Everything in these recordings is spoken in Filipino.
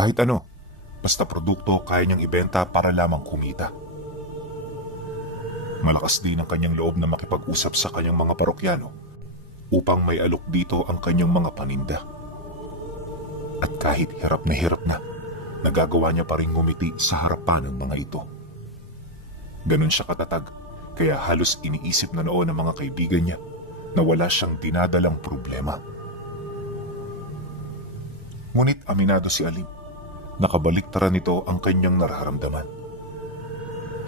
Kahit ano, basta produkto kaya niyang ibenta para lamang kumita. Malakas din ang kanyang loob na makipag-usap sa kanyang mga parokyano upang may alok dito ang kanyang mga paninda. At kahit hirap na, nagagawa niya pa rin ngumiti sa harapan ng mga ito. Ganon siya katatag, kaya halos iniisip na noon ng mga kaibigan niya na wala siyang dinadalang problema. Ngunit aminado si Alim, nakabaliktaran nito ang kanyang nararamdaman.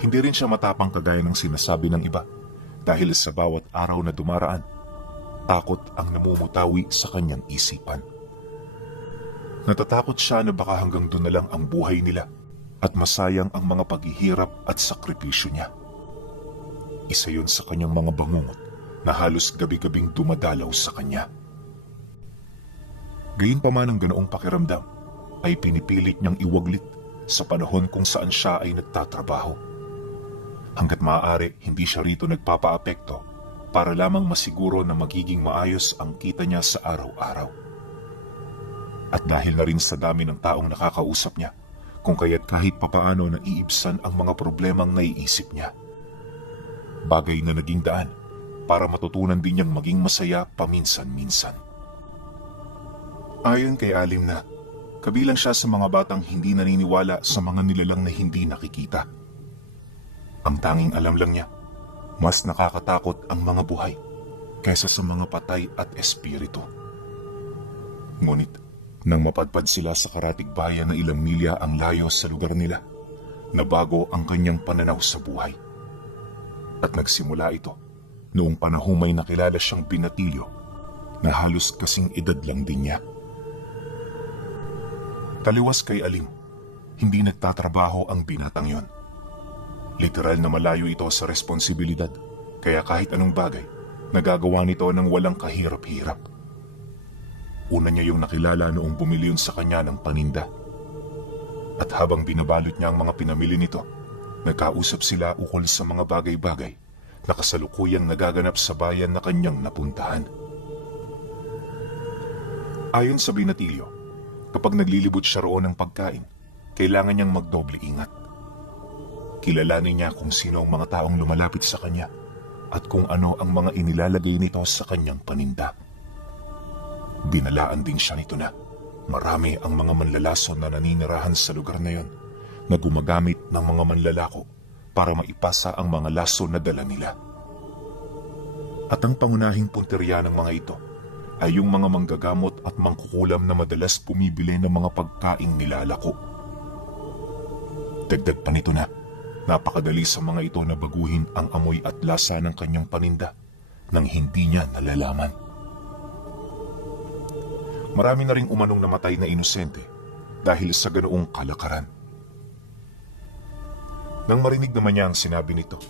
Hindi rin siya matapang kagaya ng sinasabi ng iba dahil sa bawat araw na dumaraan, takot ang namumutawi sa kanyang isipan. Natatakot siya na baka hanggang doon na lang ang buhay nila at masayang ang mga paghihirap at sakripisyo niya. Isa yun sa kanyang mga bangungot na halos gabi-gabing dumadalaw sa kanya. Gayunpaman ang ganoong pakiramdam ay pinipilit niyang iwaglit sa panahon kung saan siya ay nagtatrabaho. Hanggat maaari, hindi siya rito nagpapaapekto para lamang masiguro na magiging maayos ang kita niya sa araw-araw. At dahil na rin sa dami ng taong nakakausap niya, kung kaya't kahit papaano naiibsan ang mga problemang naiisip niya. Bagay na naging daan para matutunan din niyang maging masaya paminsan-minsan. Ayon kay Alim na, kabilang siya sa mga batang hindi naniniwala sa mga nilalang na hindi nakikita. Ang tanging alam lang niya, mas nakakatakot ang mga buhay kaysa sa mga patay at espiritu. Ngunit, nang mapadpad sila sa karatig bayan na ilang milya ang layo sa lugar nila, nabago ang kanyang pananaw sa buhay. At nagsimula ito noong panahong may nakilala siyang binatilyo na halos kasing edad lang din niya. Taliwas kay Alim, hindi nagtatrabaho ang binatang yon. Literal na malayo ito sa responsibilidad, kaya kahit anong bagay, nagagawa nito ng walang kahirap-hirap. Una niya yung nakilala noong bumili yun sa kanya ng paninda. At habang binabalot niya ang mga pinamili nito, nagkausap sila ukol sa mga bagay-bagay na kasalukuyang nagaganap sa bayan na kanyang napuntahan. Ayon sa binatilyo, kapag naglilibot siya roon ng pagkain, kailangan niyang magdoble ingat. Kilalanin niya kung sino ang mga taong lumalapit sa kanya at kung ano ang mga inilalagay nito sa kanyang paninda. Binalaan din siya nito na marami ang mga manlalason na naninirahan sa lugar na yon na gumagamit ng mga manlalako para maipasa ang mga laso na dala nila. At ang pangunahing punteriya ng mga ito ay yung mga manggagamot at mangkukulam na madalas bumibili ng mga pagkaing nilalako. Dagdag pa nito na napakadali sa mga ito na baguhin ang amoy at lasa ng kanyang paninda nang hindi niya nalalaman. Marami na ring umanong namatay na inosente dahil sa ganoong kalakaran. Nang marinig naman niya ang sinabi nito,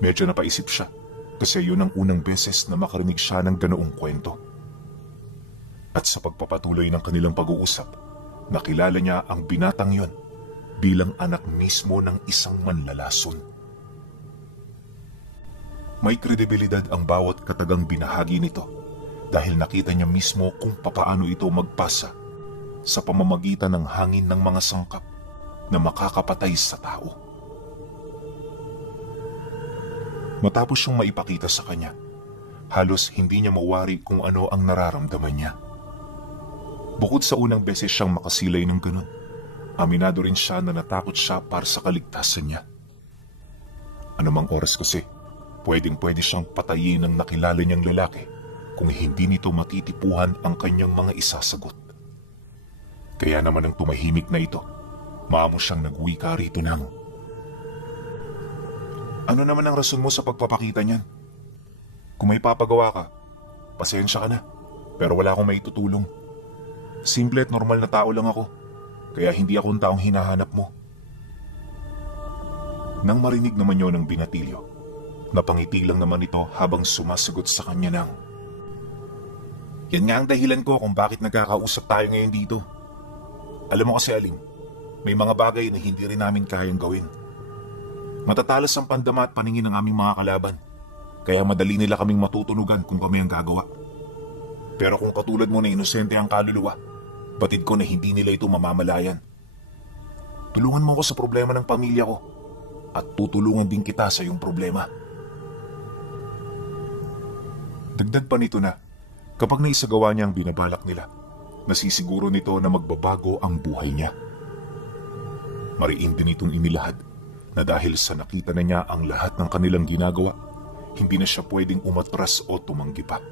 medyo napaisip siya kasi yun ang unang beses na makarinig siya ng ganoong kwento. At sa pagpapatuloy ng kanilang pag-uusap, nakilala niya ang binatang yon bilang anak mismo ng isang manlalason. May kredibilidad ang bawat katagang binahagi nito dahil nakita niya mismo kung papaano ito magpasa sa pamamagitan ng hangin ng mga sangkap na makakapatay sa tao. Matapos siyang maipakita sa kanya, halos hindi niya mawari kung ano ang nararamdaman niya. Bukod sa unang beses siyang makasilay ng ganun, aminado rin siya na natakot siya para sa kaligtasan niya. Anumang oras kasi, pwedeng-pwede siyang patayin ng nakilala niyang lalaki kung hindi nito matitipuhan ang kanyang mga isasagot. Kaya naman ang tumahimik na ito, maamo siyang nagwika rito ng, "Ano naman ang rason mo sa pagpapakita niyan? Kung may papagawa ka, pasensya ka na, pero wala akong maitutulong. Simple at normal na tao lang ako, kaya hindi ako ang taong hinahanap mo." Nang marinig naman yon ng binatilyo, napangiti lang naman ito habang sumasagot sa kanya ng, "Yan nga ang dahilan ko kung bakit nagkakausap tayo ngayon dito. Alam mo kasi Aling, may mga bagay na hindi rin namin kayang gawin. Matatalas ang pandama at paningin ng aming mga kalaban, kaya madali nila kaming matutunugan kung kami ang gagawa. Pero kung katulad mo na inosente ang kaluluwa, batid ko na hindi nila ito mamamalayan Tulungan mo ako sa problema ng pamilya ko at tutulungan din kita sa iyong problema. Dagdag pa nito na kapag naisagawa niya ang binabalak nila, nasisiguro nito na magbabago ang buhay niya. Mariin din itong inilahad na dahil sa nakita na niya ang lahat ng kanilang ginagawa, hindi na siya pwedeng umatras o tumanggi pa.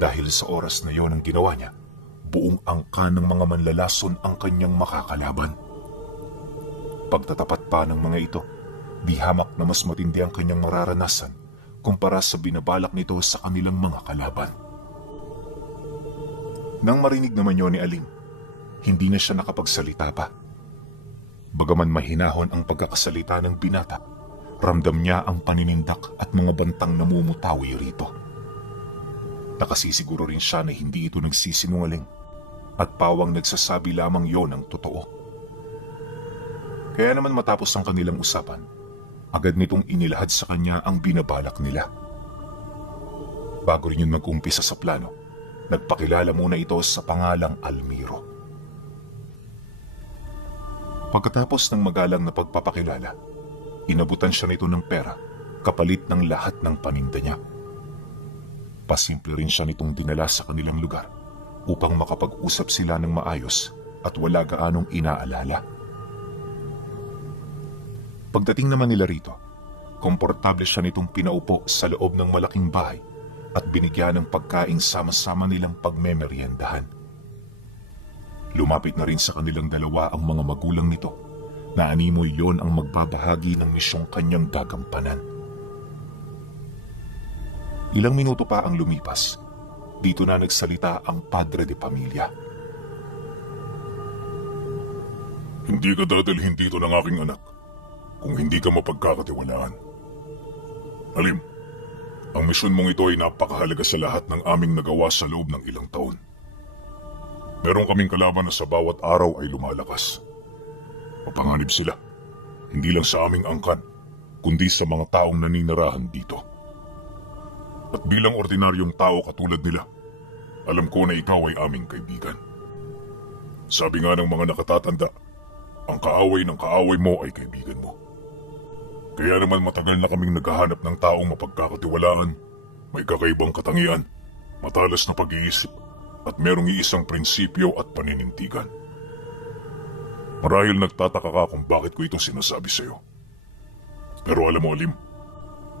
Dahil sa oras na yon ang ginawa niya, buong angka ng mga manlalason ang kanyang makakalaban. Pagtatapat pa ng mga ito, di hamak na mas matindi ang kanyang mararanasan kumpara sa binabalak nito sa kanilang mga kalaban. Nang marinig naman yon ni Aling, hindi na siya nakapagsalita pa. Bagaman mahinahon ang pagkakasalita ng binata, ramdam niya ang paninindak at mga bantang namumutawi rito. Nakasisiguro rin siya na hindi ito nagsisinungaling at pawang nagsasabi lamang yon ang totoo. Kaya naman matapos ang kanilang usapan, agad nitong inilahad sa kanya ang binabalak nila. Bago rin yun mag-umpisa sa plano, nagpakilala muna ito sa pangalang Almiro. Pagkatapos ng magalang na pagpapakilala, inabutan siya nito ng pera kapalit ng lahat ng paninda niya. Pasimple rin siya nitong dinala sa kanilang lugar upang makapag-usap sila ng maayos at wala gaanong inaalala. Pagdating naman nila rito, komportable siya nitong pinaupo sa loob ng malaking bahay at binigyan ng pagkaing sama-sama nilang pagmemeryendahan. Lumapit na rin sa kanilang dalawa ang mga magulang nito na animoy yon ang magbabahagi ng misyong kanyang gagampanan. Ilang minuto pa ang lumipas, dito na nagsalita ang padre de pamilya. Hindi ka dadalhin dito ng aking anak kung hindi ka mapagkakatiwalaan. Alim, ang misyon mong ito ay napakahalaga sa lahat ng aming nagawa sa loob ng ilang taon. Meron kaming kalaban na sa bawat araw ay lumalakas. Mapanganib sila, hindi lang sa aming angkan, kundi sa mga taong naninirahan dito. At bilang ordinaryong tao katulad nila, alam ko na ikaw ay aming kaibigan. Sabi nga ng mga nakatatanda, ang kaaway ng kaaway mo ay kaibigan mo. Kaya naman matagal na kaming naghahanap ng taong mapagkakatiwalaan, may kakaibang katangian, matalas na pag-iisip, at merong iisang prinsipyo at paninindigan. Marahil nagtataka ka kung bakit ko itong sinasabi sa iyo. Pero alam mo, Alim,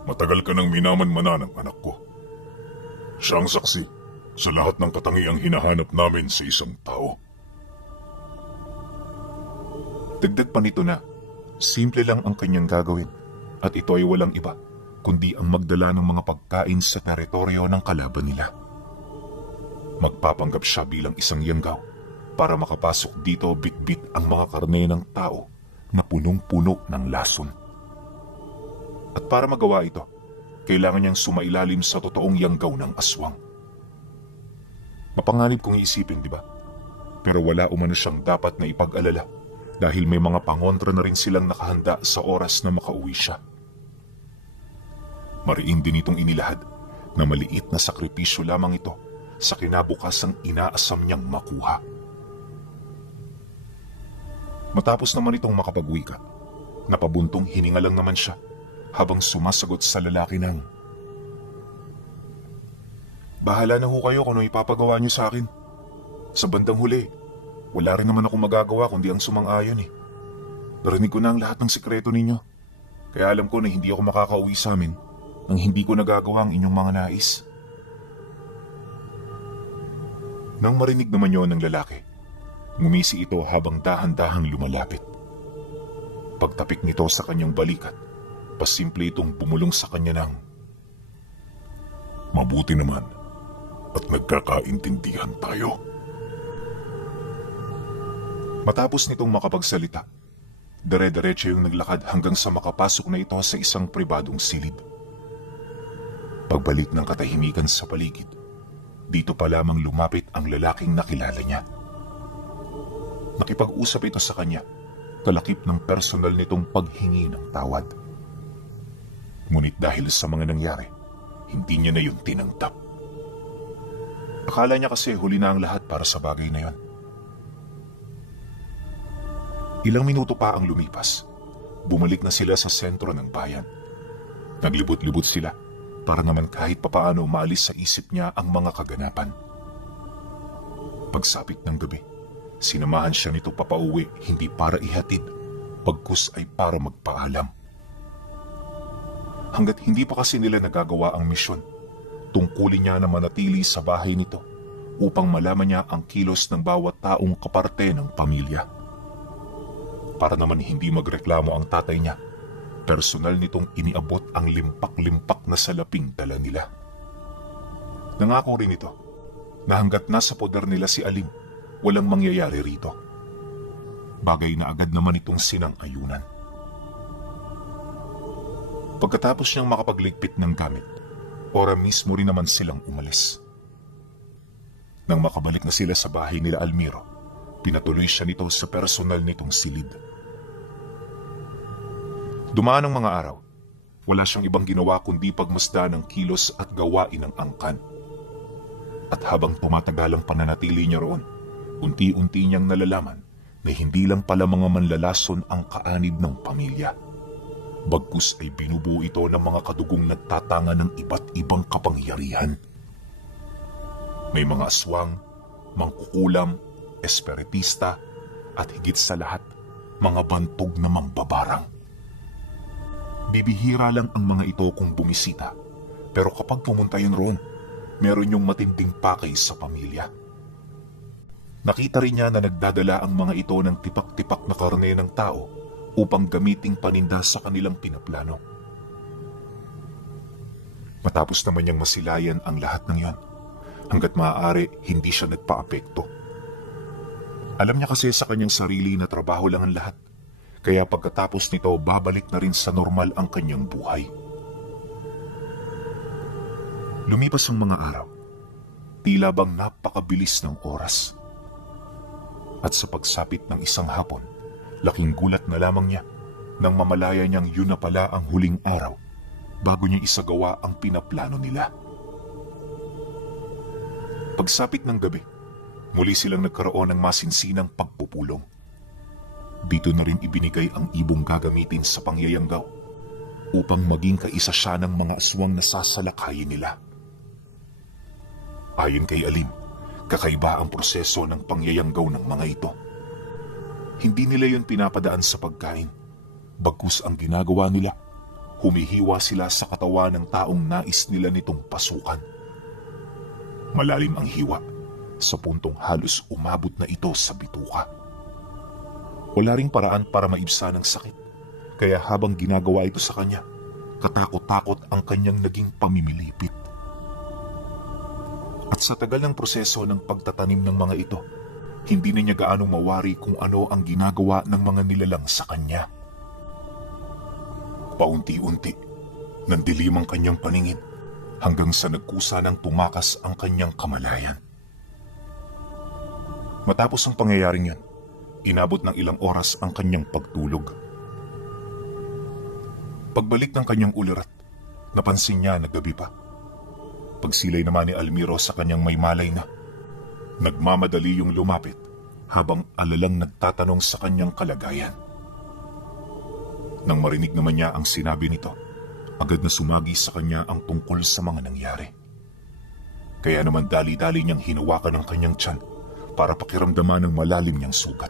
matagal ka nang minamanmana ng anak ko. Siya ang saksi sa lahat ng katangiang hinahanap namin sa isang tao. Dagdag pa nito na, simple lang ang kanyang gagawin. At ito ay walang iba, kundi ang magdala ng mga pagkain sa teritoryo ng kalaban nila. Magpapanggap siya bilang isang yanggaw para makapasok dito bit-bit ang mga karne ng tao na punong-puno ng lason. At para magawa ito, kailangan niyang sumailalim sa totoong yanggaw ng aswang. Mapanganib kung iisipin, di ba? Pero wala umano siyang dapat na ipag-alala dahil may mga pangontra na rin silang nakahanda sa oras na makauwi siya. Mariin din itong inilahad na maliit na sakripisyo lamang ito sa kinabukasang inaasam niyang makuha. Matapos naman itong makapag-wika, napabuntong hininga lang naman siya habang sumasagot sa lalaki ng, "Bahala na ho kayo kung ano ipapagawa niyo sa akin. Sa bandang huli, wala rin naman akong magagawa kundi ang sumang-ayon eh. Narinig ko na ang lahat ng sikreto ninyo, kaya alam ko na hindi ako makakauwi sa amin nang hindi ko nagagawa ang inyong mga nais." Nang marinig naman yon ng lalaki, ngumisi ito habang dahan-dahang lumalapit. Pagtapik nito sa kanyang balikat, pasimple itong bumulong sa kanya ng, "Mabuti naman at nagkakaintindihan tayo." Matapos nitong makapagsalita, dire-diretso yung naglakad hanggang sa makapasok na ito sa isang pribadong silid. Pagbalik ng katahimikan sa paligid, dito pa lamang lumapit ang lalaking nakilala niya. Nakipag-usap ito sa kanya, kalakip ng personal nitong paghingi ng tawad. Ngunit dahil sa mga nangyari, hindi niya na yun tinanggap. Akala niya kasi huli na ang lahat para sa bagay na yun. Ilang minuto pa ang lumipas. Bumalik na sila sa sentro ng bayan. Naglibot-libot sila para naman kahit papaano maalis sa isip niya ang mga kaganapan. Pagsapit ng gabi, sinamahan siya nito papauwi hindi para ihatid, pagkus ay para magpaalam. Hanggat hindi pa kasi nila nagagawa ang misyon, tungkulin niya na manatili sa bahay nito upang malaman niya ang kilos ng bawat taong kaparte ng pamilya. Para naman hindi magreklamo ang tatay niya, personal nitong iniabot ang limpak-limpak na salaping dala nila. Nangako rin ito na hanggat nasa poder nila si Alim, walang mangyayari rito. Bagay na agad naman itong sinang-ayunan. Pagkatapos niyang makapagligpit ng gamit, ora mismo rin naman silang umalis. Nang makabalik na sila sa bahay nila Almiro, pinatuloy siya nito sa personal nitong silid. Dumaan ang mga araw, wala siyang ibang ginawa kundi pagmasda ng kilos at gawain ng angkan. At habang tumatagal ang pananatili niya roon, unti-unti niyang nalalaman na hindi lang pala mga manlalason ang kaanib ng pamilya. Bagkus ay binubuo ito ng mga kadugong nagtatanga ng iba't ibang kapangyarihan. May mga aswang, mangkukulam, espiritista, at higit sa lahat, mga bantog na mambabarang. Bibihira lang ang mga ito kung bumisita, pero kapag pumunta yun roon, meron yung matinding pakay sa pamilya. Nakita rin niya na nagdadala ang mga ito ng tipak-tipak na karne ng tao upang gamiting paninda sa kanilang pinaplano. Matapos naman niyang masilayan ang lahat ng yan, hanggat maaari hindi siya nagpa-apekto. Alam niya kasi sa kanyang sarili na trabaho lang ang lahat, kaya pagkatapos nito babalik na rin sa normal ang kanyang buhay. Lumipas ang mga araw, tila bang napakabilis ng oras. At sa pagsapit ng isang hapon, laking gulat na lamang niya nang mamalaya niyang yun na pala ang huling araw bago niya isagawa ang pinaplano nila. Pagsapit ng gabi, muli silang nagkaroon ng masinsinang pagpupulong. Dito na rin ibinigay ang ibong gagamitin sa pangyayanggaw upang maging kaisa siya ng mga aswang na sasalakayin nila. Ayon kay Alim, kakaiba ang proseso ng pangyayanggaw ng mga ito. Hindi nila yun pinapadaan sa pagkain. Bagkus ang ginagawa nila, humihiwa sila sa katawan ng taong nais nila nitong pasukan. Malalim ang hiwa, sa puntong halos umabot na ito sa bituka. Wala ring paraan para maibsan ang sakit, kaya habang ginagawa ito sa kanya, katakot-takot ang kanyang naging pamimilipit. At sa tagal ng proseso ng pagtatanim ng mga ito, hindi na niya gaano mawari kung ano ang ginagawa ng mga nilalang sa kanya. Paunti-unti, nandilim ang kanyang paningin hanggang sa nagkusa ng tumakas ang kanyang kamalayan. Matapos ang pangyayaring yun, inabot ng ilang oras ang kanyang pagtulog. Pagbalik ng kanyang ulirat, napansin niya na gabi pa. Pagsilay naman ni Almiro sa kanyang may malay na, nagmamadali yung lumapit habang alalang nagtatanong sa kanyang kalagayan. Nang marinig naman niya ang sinabi nito, agad na sumagi sa kanya ang tungkol sa mga nangyari. Kaya naman dali-dali niyang hinawakan ang kanyang tiyan para pakiramdaman ng malalim niyang sugat.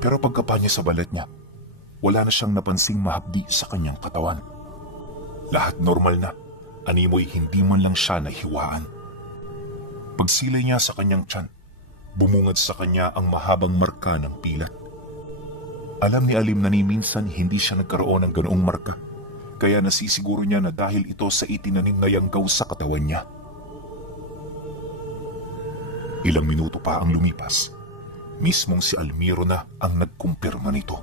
Pero pagkapa niya sa balat niya, wala na siyang napansing mahapdi sa kanyang katawan. Lahat normal na, animoy hindi man lang siya nahiwaan. Pagsilay niya sa kanyang tiyan, bumungad sa kanya ang mahabang marka ng pilat. Alam ni Alim na ni minsan hindi siya nagkaroon ng ganoong marka, kaya nasisiguro niya na dahil ito sa itinanim na yanggaw sa katawan niya. Ilang minuto pa ang lumipas, mismong si Almiro na ang nagkumpirma nito.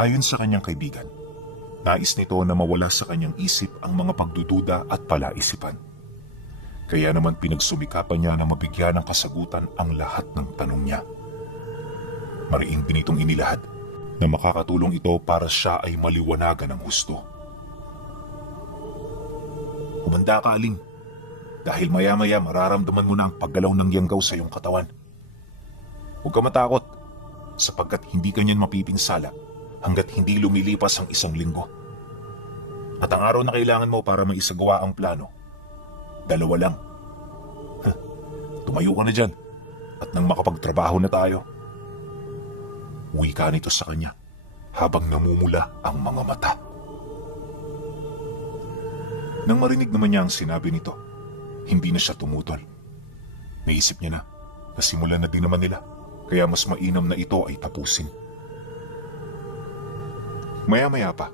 Ayon sa kanyang kaibigan, nais nito na mawala sa kanyang isip ang mga pagdududa at palaisipan. Kaya naman pinagsumikapan niya na mabigyan ng kasagutan ang lahat ng tanong niya. Mariing din itong inilahad na makakatulong ito para siya ay maliwanagan ng husto. Humanda ka, Aling, dahil maya-maya mararamdaman mo na ang paggalaw ng yanggaw sa iyong katawan. Huwag ka matakot, sapagkat hindi kanyan mapipinsala hanggat hindi lumilipas ang 1 linggo. At ang araw na kailangan mo para maisagawa ang plano, 2 lang. Tumayo ka na dyan at nang makapagtrabaho na tayo. Wika nito sa kanya habang namumula ang mga mata. Nang marinig naman niya ang sinabi nito, hindi na siya tumutol. Naisip niya na simulan na din naman nila, kaya mas mainam na ito ay tapusin. Maya-maya pa,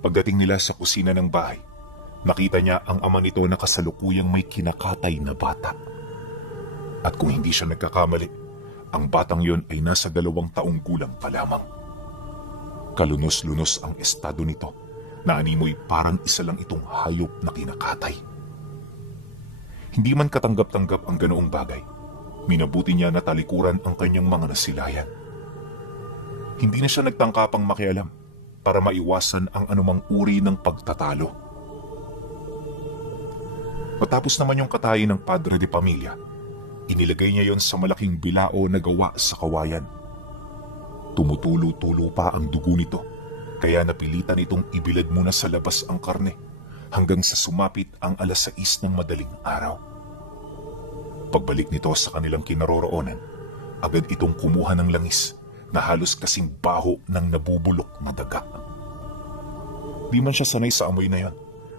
pagdating nila sa kusina ng bahay, nakita niya ang ama nito na kasalukuyang may kinakatay na bata. At kung hindi siya nagkakamali, ang batang yon ay nasa 2 taong gulang pa lamang. Kalunos-lunos ang estado nito, na animoy parang isa lang itong hayop na kinakatay. Hindi man katanggap-tanggap ang ganoong bagay, minabuti niya na talikuran ang kanyang mga nasilayan. Hindi na siya nagtangkapang makialam para maiwasan ang anumang uri ng pagtatalo. Matapos naman yung katayin ng padre de pamilya, inilagay niya yon sa malaking bilao na gawa sa kawayan. Tumutulo-tulo pa ang dugo nito, kaya napilitan itong ibilad muna sa labas ang karne hanggang sa sumapit ang 6:00 ng madaling araw. Pagbalik nito sa kanilang kinaroroonan, agad itong kumuha ng langis na halos kasing baho ng nabubulok na daga. Di man siya sanay sa amoy na yon,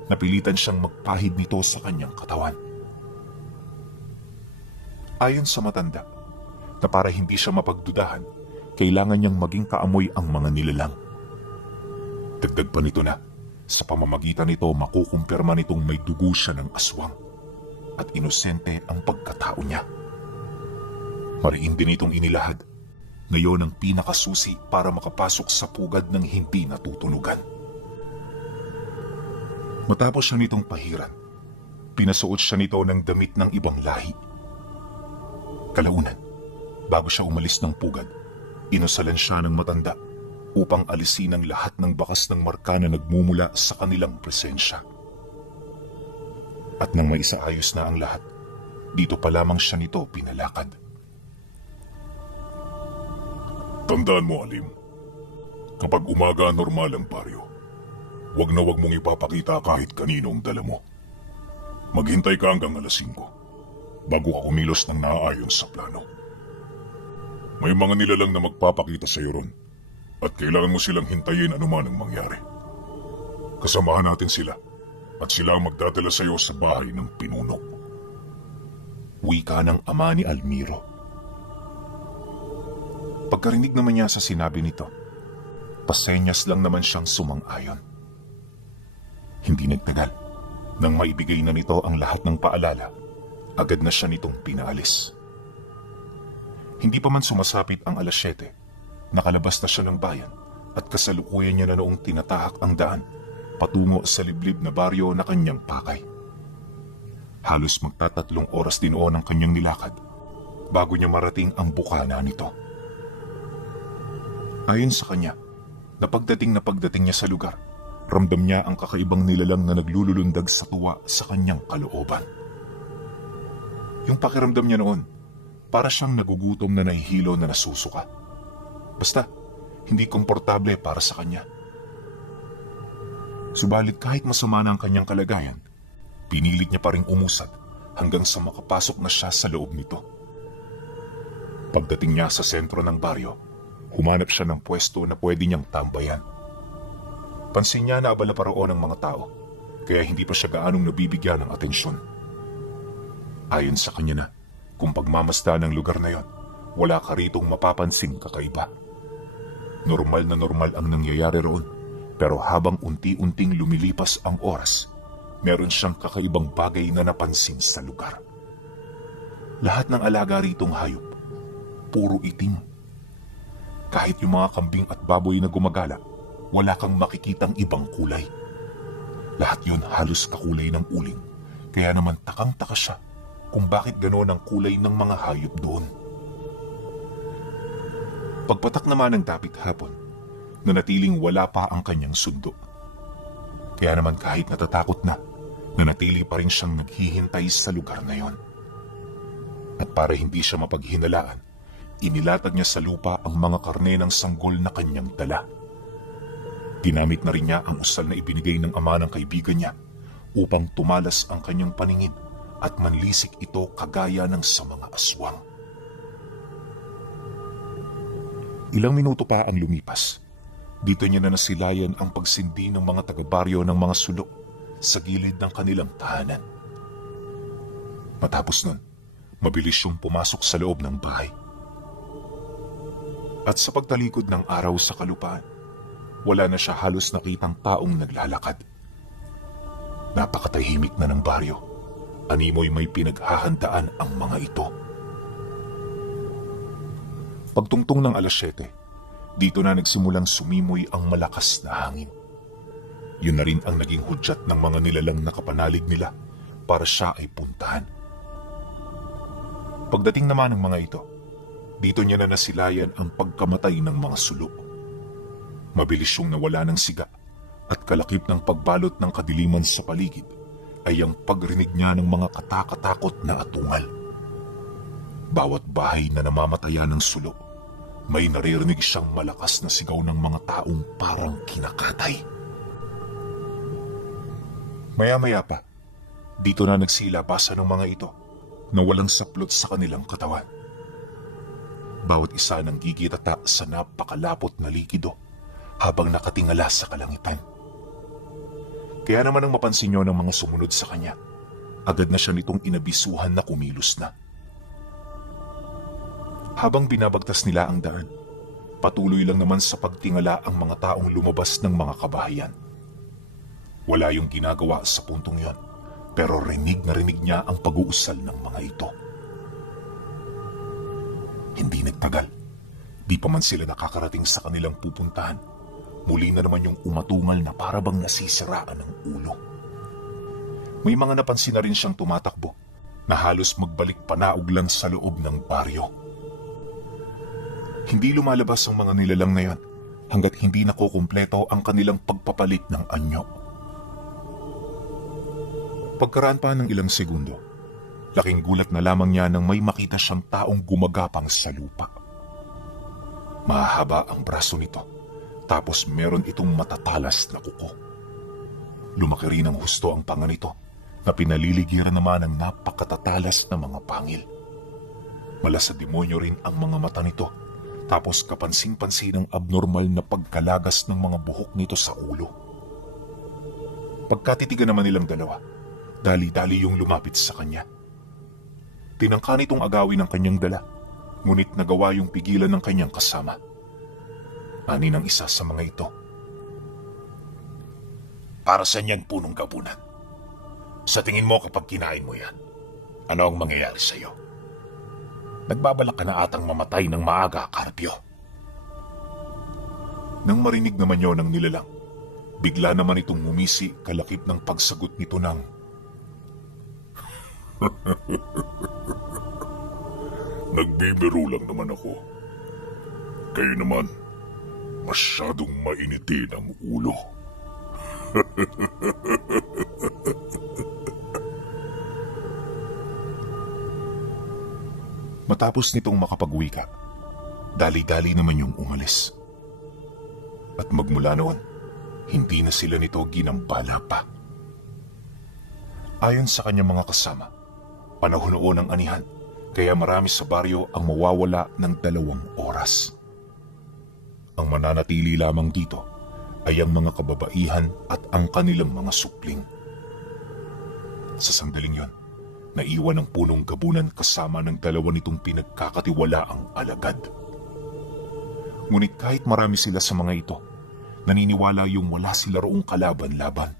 napilitan siyang magpahid nito sa kanyang katawan. Ayon sa matanda, na para hindi siya mapagdudahan, kailangan niyang maging kaamoy ang mga nilalang. Dagdag pa nito na, sa pamamagitan nito makukumpirma nitong may dugo siya ng aswang at inosente ang pagkatao niya. Mariin din itong inilahad, ngayon ang pinakasusi para makapasok sa pugad ng hindi natutunugan. Matapos siya nitong pahiran, pinasuot siya nito ng damit ng ibang lahi. Kalaunan, bago siya umalis ng pugad, inusalan siya ng matanda upang alisin ang lahat ng bakas ng marka na nagmumula sa kanilang presensya. At nang maisaayos na ang lahat, dito pa lamang siya nito pinalakad. Tandaan mo, Alim, kapag umaga normal ang baryo, wag na wag mong ipapakita kahit kaninong dala mo. Maghintay ka hanggang 5:00 bago ka kumilos ng naaayon sa plano. May mga nilalang na magpapakita sa iyo ron at kailangan mo silang hintayin anuman ang mangyari. Kasamahan natin sila at sila ang magdadala sa iyo sa bahay ng pinuno. Wika ng ama ni Almiro. Pagkarinig naman niya sa sinabi nito, pasenyas lang naman siyang sumang-ayon. Hindi nagtagal, nang maibigay na nito ang lahat ng paalala, agad na siya nitong pinaalis. Hindi pa man sumasapit ang 7:00, nakalabas na siya ng bayan at kasalukuyan niya na noong tinatahak ang daan patungo sa liblib na baryo na kanyang pakay. Halos magtatatlong oras din noon ang kanyang nilakad bago niya marating ang bukana nito. Ayon sa kanya, na pagdating niya sa lugar, ramdam niya ang kakaibang nilalang na naglululundag sa tuwa sa kanyang kalooban. Yung pakiramdam niya noon, para siyang nagugutom na nahihilo na nasusuka. Basta, hindi komportable para sa kanya. Subalit kahit masama na ang kanyang kalagayan, pinilit niya pa ring umusad hanggang sa makapasok na siya sa loob nito. Pagdating niya sa sentro ng baryo, humanap siya ng pwesto na pwede niyang tambayan. Pansin niya na abala pa roon ang mga tao, kaya hindi pa siya gaanong nabibigyan ng atensyon. Ayon sa kanya na, kung pagmamasdan ng lugar na yon, wala ka ritong mapapansing kakaiba. Normal na normal ang nangyayari roon, pero habang unti-unting lumilipas ang oras, meron siyang kakaibang bagay na napansin sa lugar. Lahat ng alaga ritong hayop, puro itim. Kahit yung mga kambing at baboy na gumagala, wala kang makikitang ibang kulay. Lahat yun halos kakulay ng uling, kaya naman takang-taka siya kung bakit gano'n ang kulay ng mga hayop doon. Pagpatak naman ng dapit hapon, nanatiling wala pa ang kanyang sundo. Kaya naman kahit natatakot na, nanatili pa rin siyang naghihintay sa lugar na yon. At para hindi siya mapaghinalaan, inilatag niya sa lupa ang mga karne ng sanggol na kanyang dala. Ginamit na rin niya ang usal na ibinigay ng ama ng kaibigan niya upang tumalas ang kanyang paningin at manlisik ito kagaya ng sa mga aswang. Ilang minuto pa ang lumipas. Dito niya na nasilayan ang pagsindi ng mga taga-baryo ng mga sulok sa gilid ng kanilang tahanan. Matapos nun, mabilis siyang pumasok sa loob ng bahay. At sa pagtalikod ng araw sa kalupaan, wala na siya halos nakitang taong naglalakad. Napakatahimik na ng baryo. Animoy may pinaghahandaan ang mga ito. Pagtungtong ng alas 7, dito na nagsimulang sumimoy ang malakas na hangin. Yun na rin ang naging hudyat ng mga nilalang nakapanalig nila para siya ay puntahan. Pagdating naman ng mga ito, dito niya na nasilayan ang pagkamatay ng mga sulo. Mabilis siyang nawala ng siga at kalakip ng pagbalot ng kadiliman sa paligid ay ang pagrinig niya ng mga katakatakot na atungal. Bawat bahay na namamatayan ng sulo, may naririnig siyang malakas na sigaw ng mga taong parang kinakatay. Maya-maya pa, dito na nagsilabasa ng mga ito na walang saplot sa kanilang katawan. Bawat isa nang gigitata sa napakalapot na likido habang nakatingala sa kalangitan. Kaya naman ang mapansin niyo ng mga sumunod sa kanya, agad na siya nitong inabisuhan na kumilos na. Habang binabagtas nila ang daan, patuloy lang naman sa pagtingala ang mga taong lumabas ng mga kabahayan. Wala yung ginagawa sa puntong yon, pero rinig na rinig niya ang pag-uusal ng mga ito. Hindi nagtagal, di pa man sila nakakarating sa kanilang pupuntahan, muli na naman yung umatungal na parabang nasisiraan ng ulo. May mga napansin na rin siyang tumatakbo na halos magbalik panaog lang sa loob ng baryo. Hindi lumalabas ang mga nilalang na yan hanggat hindi nakukumpleto ang kanilang pagpapalit ng anyo. Pagkaraan pa ng ilang segundo, laking gulat na lamang niya nang may makita siyang taong gumagapang sa lupa. Mahaba ang braso nito, tapos meron itong matatalas na kuko. Lumaki rin ng husto ang panga nito na pinaliligiran naman ng napakatatalas na mga pangil. Mala sa demonyo rin ang mga mata nito, tapos kapansin-pansin ang abnormal na pagkalagas ng mga buhok nito sa ulo. Pagkatitigan naman nilang dalawa, dali-dali yung lumapit sa kanya. Tinangka nitong agawin ang kanyang dala, ngunit nagawa yung pigilan ng kanyang kasama. Ani ng isa sa mga ito. Para sa niyang punong gabunan. Sa tingin mo kapag kinain mo yan, ano ang mangyayari sa iyo? Nagbabalak ka na atang mamatay ng maaga, Carpio. Nang marinig naman yun ng nilalang, bigla naman itong ngumisi kalakip ng pagsagot nito ng Nagbibiro lang naman ako. Kayo naman, masyadong mainitin ang ulo. Matapos nitong makapag-wika, dali-dali naman yung umalis. At magmula noon, hindi na sila nito ginambala pa. Ayon sa kanyang mga kasama, panahon noon ng anihan, kaya marami sa baryo ang mawawala ng 2 oras. Ang mananatili lamang dito ay ang mga kababaihan at ang kanilang mga supling. Sa sandaling yon, naiwan ang punong gabunan kasama ng 2 nitong pinagkakatiwalaang alagad. Ngunit kahit marami sila sa mga ito, naniniwala yung wala sila roong kalaban-laban.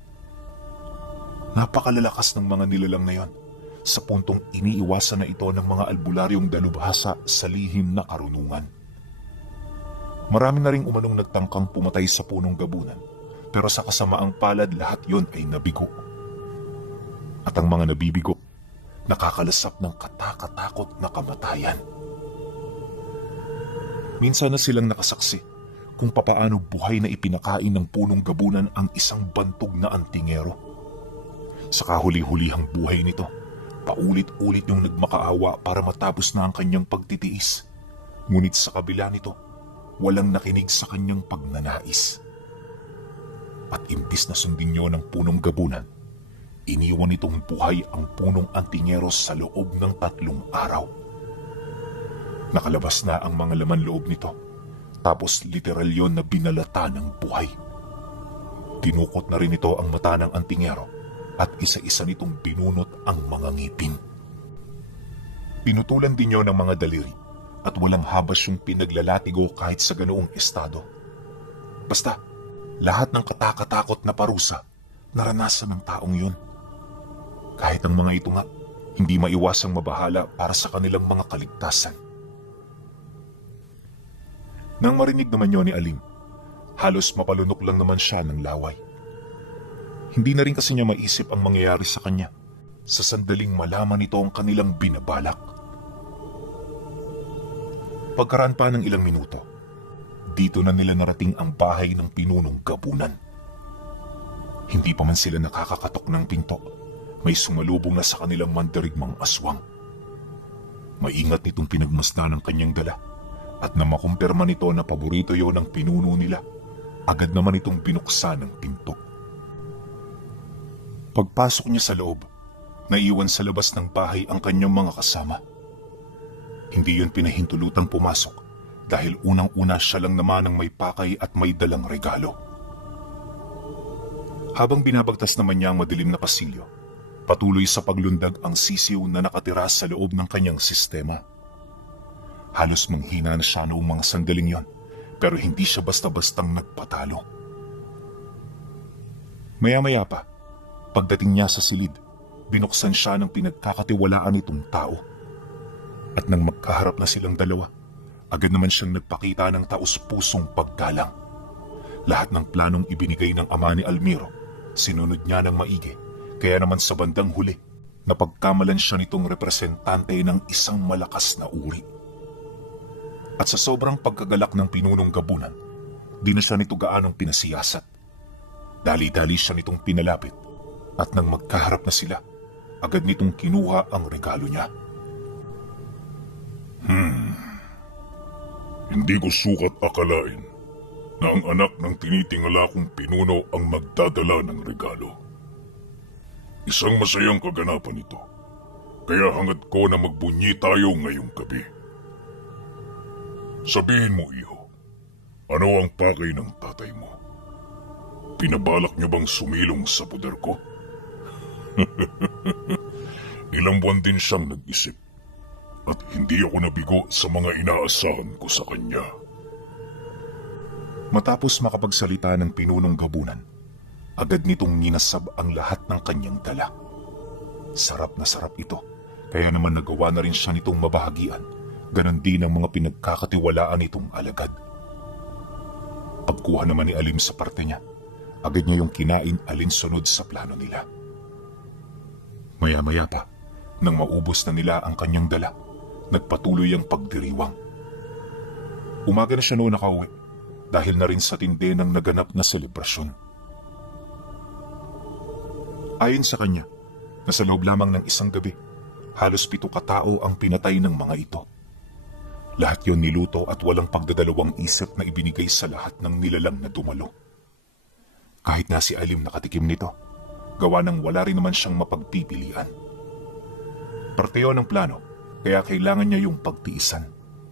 Napakalalakas ng mga nilalang na yon, sa puntong iniiwasan na ito ng mga albularyong dalubhasa sa lihim na karunungan. Marami na ring umanong nagtangkang pumatay sa punong gabunan, pero sa kasamaang palad lahat yon ay nabigo. At ang mga nabibigo, nakakalasap ng katakatakot na kamatayan. Minsan na silang nakasaksi kung papaano buhay na ipinakain ng punong gabunan ang isang bantog na antingero. Sa kahuli-hulihang buhay nito, paulit-ulit yung nagmakaawa para matapos na ang kanyang pagtitiis. Ngunit sa kabila nito, walang nakinig sa kanyang pagnanais. At imbis na sundin niyo ng punong gabunan, iniwan nitong buhay ang punong antingeros sa loob ng 3 araw. Nakalabas na ang mga laman loob nito, tapos literal yon na binalata ng buhay. Tinukot na rin ito ang mata ng antingero at isa-isa nitong binunot ang mga ngipin. Pinutulan din niyo ng mga daliri at walang habas yung pinaglalatigo kahit sa ganoong estado. Basta, lahat ng katakatakot na parusa naranasan ng taong yun. Kahit ang mga ito nga, hindi maiwasang mabahala para sa kanilang mga kaligtasan. Nang marinig naman yun ni Alim, halos mapalunok lang naman siya ng laway. Hindi na rin kasi niya maisip ang mangyayari sa kanya sa sandaling malaman nito ang kanilang binabalak. Pagkaraan pa ng ilang minuto, dito na nila narating ang bahay ng pinunong gabunan. Hindi pa man sila nakakakatok ng pinto, may sumalubong na sa kanilang mandarigmang aswang. Maingat nitong pinagmasdan ng kanyang dala at na makumpirma nito na paborito yon ng pinuno nila, agad naman itong binuksan ng pinto. Pagpasok niya sa loob, naiwan sa labas ng bahay ang kanyang mga kasama. Hindi yun pinahintulutang pumasok dahil unang-una siya lang naman ang may pakay at may dalang regalo. Habang binabagtas naman niya ang madilim na pasilyo, patuloy sa paglundag ang sisiw na nakatira sa loob ng kanyang sistema. Halos manghina na siya noong mga sandaling yon, pero hindi siya basta-bastang nagpatalo. Maya-maya pa, pagdating niya sa silid, binuksan siya ng pinagkakatiwalaan nitong tao. At nang magkaharap na silang dalawa, agad naman siyang nagpakita ng taus-pusong paggalang. Lahat ng planong ibinigay ng ama ni Almiro, sinunod niya ng maigi, kaya naman sa bandang huli, napagkamalan siya nitong representante ng isang malakas na uri. At sa sobrang pagkagalak ng pinunong gabunan, di na siya nito gaanong pinasiyasat. Dali-dali siya nitong pinalapit, at nang magkaharap na sila, agad nitong kinuha ang regalo niya. Hindi ko sukat akalain na ang anak ng tinitingala kong pinuno ang magdadala ng regalo. Isang masayang kaganapan ito, kaya hangad ko na magbunyi tayo ngayong gabi. Sabihin mo, iho, ano ang pakay ng tatay mo? Pinabalak niyo bang sumilong sa poder ko? Ilang buwan din siyang nag-isip. At hindi ako nabigo sa mga inaasahan ko sa kanya. Matapos makapagsalita ng pinunong gabunan, agad nitong ninasab ang lahat ng kanyang dala. Sarap na sarap ito, kaya naman nagawa na rin siya nitong mabahagian, ganon din ang mga pinagkakatiwalaan nitong alagad. Pagkuha naman ni Alim sa parte niya, agad niya yung kinain alinsunod sa plano nila. Maya-maya pa, nang maubos na nila ang kanyang dala, nagpatuloy ang pagdiriwang. Umaga na siya noon nakauwi dahil na rin sa tindi ng naganap na selebrasyon. Ayon sa kanya, nasa loob lamang ng isang gabi, halos 7 katao ang pinatay ng mga ito. Lahat yon niluto at walang pagdadalawang isip na ibinigay sa lahat ng nilalang na dumalo. Kahit na si Alim nakatikim nito, gawa nang wala rin naman siyang mapagpipilian. Parte yon ng plano, kaya kailangan niya yung pagtiisan.